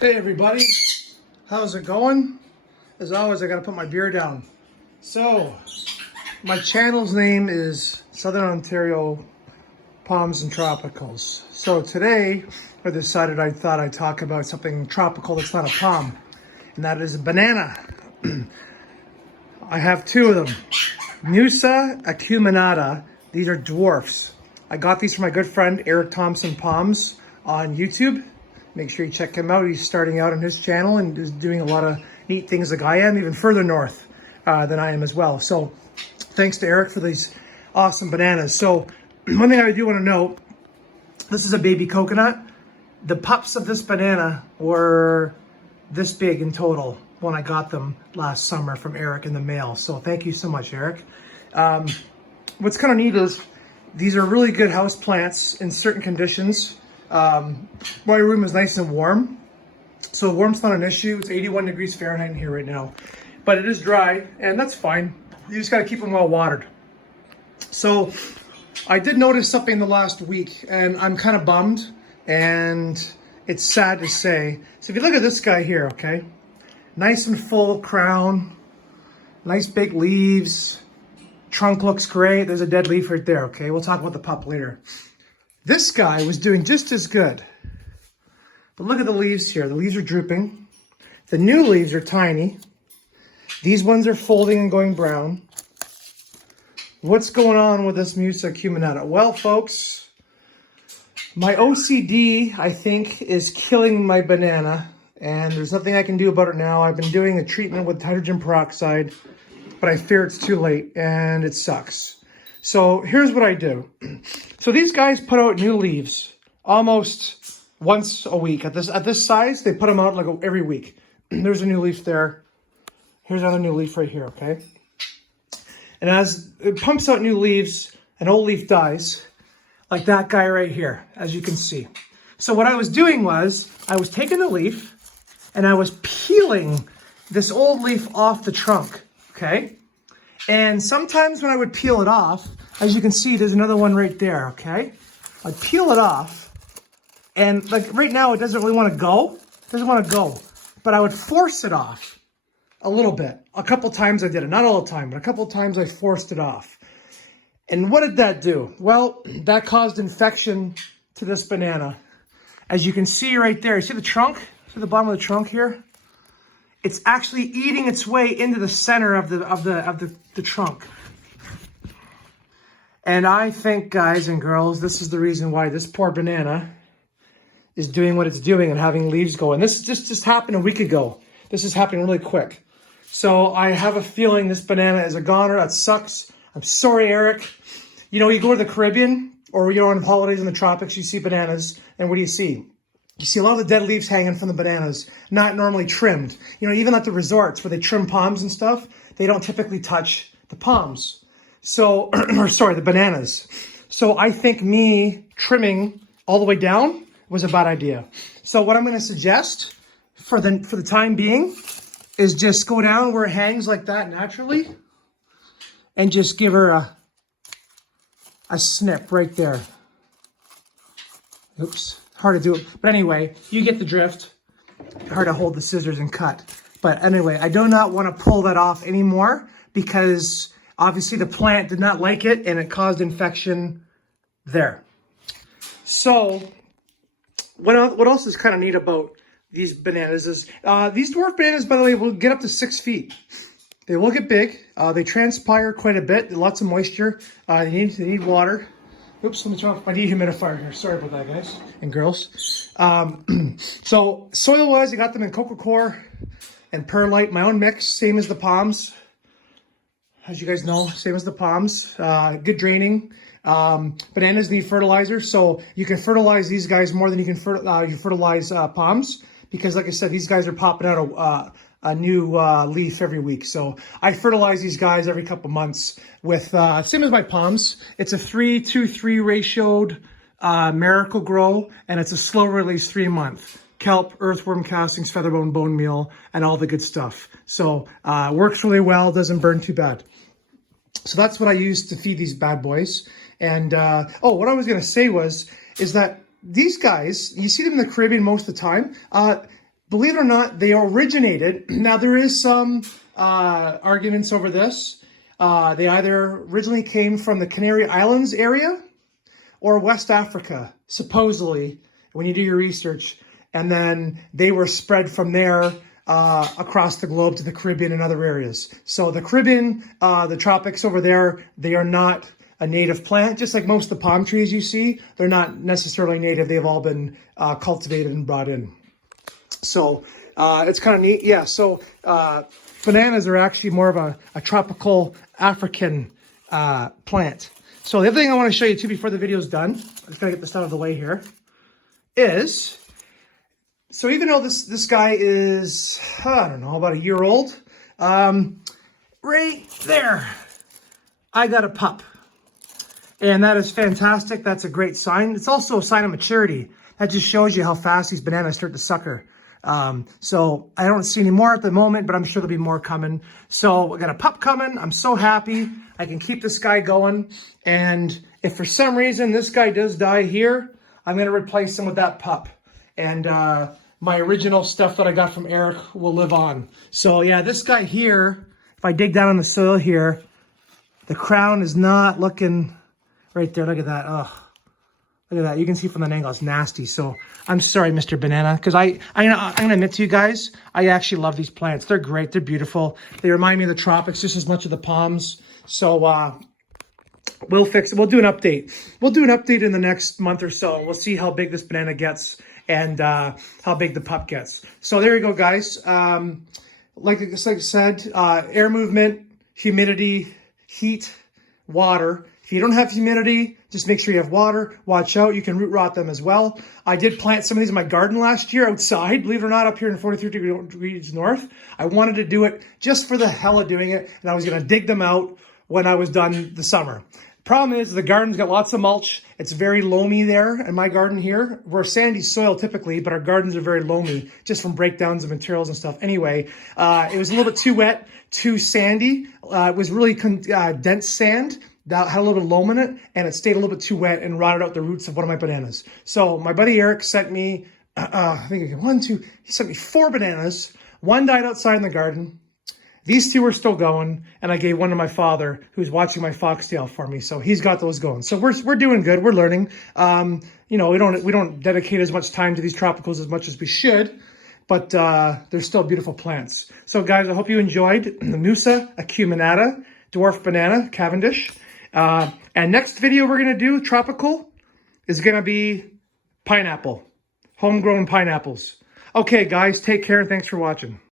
Hey everybody, how's it going? As always, I gotta put my beer down. So, my channel's name is Southern Ontario Palms and Tropicals. So today, I decided I thought I'd talk about something tropical that's not a palm, and that is a banana. I have two of them. Musa, acuminata. These are dwarfs. I got these from my good friend Eric Thompson Palms on YouTube. Make sure you check him out. He's starting out on his channel and is doing a lot of neat things like I am, even further north than I am as well. So thanks to Eric for these awesome bananas. So one thing I do want to note, this is a baby coconut. The pups of this banana were this big in total when I got them last summer from Eric in the mail. So thank you so much, Eric. What's kind of neat is these are really good house plants in certain conditions. My room is nice and warm, so warm's not an issue. It's 81 degrees Fahrenheit in here right now, but it is dry, and that's fine. You just got to keep them well watered. So I did notice something the last week, and I'm kind of bummed, and it's sad to say. So if you look at this guy here, okay, nice and full crown, nice big leaves, trunk looks great. There's a dead leaf right there, okay? We'll talk about the pup later. This guy was doing just as good. But look at the leaves here. The leaves are drooping. The new leaves are tiny. These ones are folding and going brown. What's going on with this Musa acuminata? Well, folks, my OCD, I think, is killing my banana. And there's nothing I can do about it now. I've been doing a treatment with hydrogen peroxide, but I fear it's too late, and it sucks. So here's what I do. So these guys put out new leaves almost once a week. At this size, they put them out like every week. There's a new leaf there. Here's another new leaf right here, okay? And as it pumps out new leaves, an old leaf dies, like that guy right here, as you can see. So what I was doing was, I was taking the leaf, and I was peeling this old leaf off the trunk, okay? And sometimes when I would peel it off, as you can see, there's another one right there, okay? I'd peel it off, and like right now, it doesn't really want to go. It doesn't want to go. But I would force it off a little bit. A couple times I did it. Not all the time, but a couple times I forced it off. And what did that do? Well, that caused infection to this banana. As you can see right there, you see the trunk? See the bottom of the trunk here? It's actually eating its way into the center of the trunk. And I think, guys and girls, this is the reason why this poor banana is doing what it's doing and having leaves go. And this just happened a week ago. This is happening really quick. So I have a feeling this banana is a goner. That sucks. I'm sorry, Eric. You know, you go to the Caribbean or you're on holidays in the tropics, you see bananas, and what do you see? You see a lot of the dead leaves hanging from the bananas, not normally trimmed. You know, even at the resorts where they trim palms and stuff, they don't typically touch the palms. So, or sorry, the bananas. So I think me trimming all the way down was a bad idea. So what I'm going to suggest for the time being is just go down where it hangs like that naturally and just give her a snip right there. Oops. Hard to do it, but anyway, you get the drift. Hard to hold the scissors and cut. But anyway, I do not want to pull that off anymore because obviously the plant did not like it and it caused infection there. So what else is kind of neat about these bananas is these dwarf bananas, by the way, will get up to 6 feet. They will get big. They transpire quite a bit. Lots of moisture. They need water. Oops, let me turn off my dehumidifier here. Sorry about that, guys and girls. So soil-wise, I got them in Coco Core and Perlite, my own mix, same as the palms. As you guys know, same as the palms. Good draining. Bananas need fertilizer, so you can fertilize these guys more than you can fertilize palms because, like I said, these guys are popping out a new leaf every week. So I fertilize these guys every couple months with, same as my palms. It's a 3-2-3 ratioed Miracle Grow, and it's a slow release 3-month. Kelp, earthworm castings, featherbone, bone meal, and all the good stuff. So works really well, doesn't burn too bad. So that's what I use to feed these bad boys. And, what I was going to say is that these guys, you see them in the Caribbean most of the time. believe it or not, they originated. Now there is some arguments over this. They either originally came from the Canary Islands area or West Africa, supposedly, when you do your research. And then they were spread from there across the globe to the Caribbean and other areas. So the Caribbean, the tropics over there, they are not a native plant. Just like most of the palm trees you see, they're not necessarily native. They've all been cultivated and brought in. So it's kind of neat. Yeah, so bananas are actually more of a tropical African plant. So the other thing I want to show you too before the video's done, I'm just going to get this out of the way here, is, so even though this guy is, I don't know, about a year old, right there, I got a pup. And that is fantastic. That's a great sign. It's also a sign of maturity. That just shows you how fast these bananas start to sucker. So I don't see any more at the moment, but I'm sure there'll be more coming. So we got a pup coming. I'm so happy. I can keep this guy going. And if for some reason this guy does die here, I'm going to replace him with that pup. And my original stuff that I got from Eric will live on. So yeah, this guy here, if I dig down in the soil here, the crown is not looking right there. Look at that. Oh, look at that. You can see from the angle, it's nasty. So I'm sorry, Mr. Banana, because I'm gonna admit to you guys, I actually love these plants. They're great. They're beautiful. They remind me of the tropics just as much as the palms. So we'll fix it. We'll do an update. We'll do an update in the next month or so. We'll see how big this banana gets and how big the pup gets. So there you go, guys. Like I said, air movement, humidity, heat, water. If you don't have humidity, just make sure you have water. Watch out. You can root rot them as well. I did plant some of these in my garden last year outside, believe it or not, up here in 43 degrees north. I wanted to do it just for the hell of doing it, and I was going to dig them out when I was done the summer. Problem is, the garden's got lots of mulch. It's very loamy there in my garden here. We're sandy soil typically, but our gardens are very loamy just from breakdowns of materials and stuff. Anyway, it was a little bit too wet, too sandy. It was really dense sand that had a little bit of loam in it, and it stayed a little bit too wet and rotted out the roots of one of my bananas. So my buddy Eric sent me, I think he sent me 4 bananas. One died outside in the garden. These 2 are still going, and I gave one to my father, who's watching my foxtail for me. So he's got those going. So we're doing good. We're learning. You know, we don't dedicate as much time to these tropicals as much as we should, but they're still beautiful plants. So guys, I hope you enjoyed the Musa acuminata dwarf banana, Cavendish. And next video we're gonna do tropical is gonna be pineapple, homegrown pineapples. Okay, guys, take care and thanks for watching.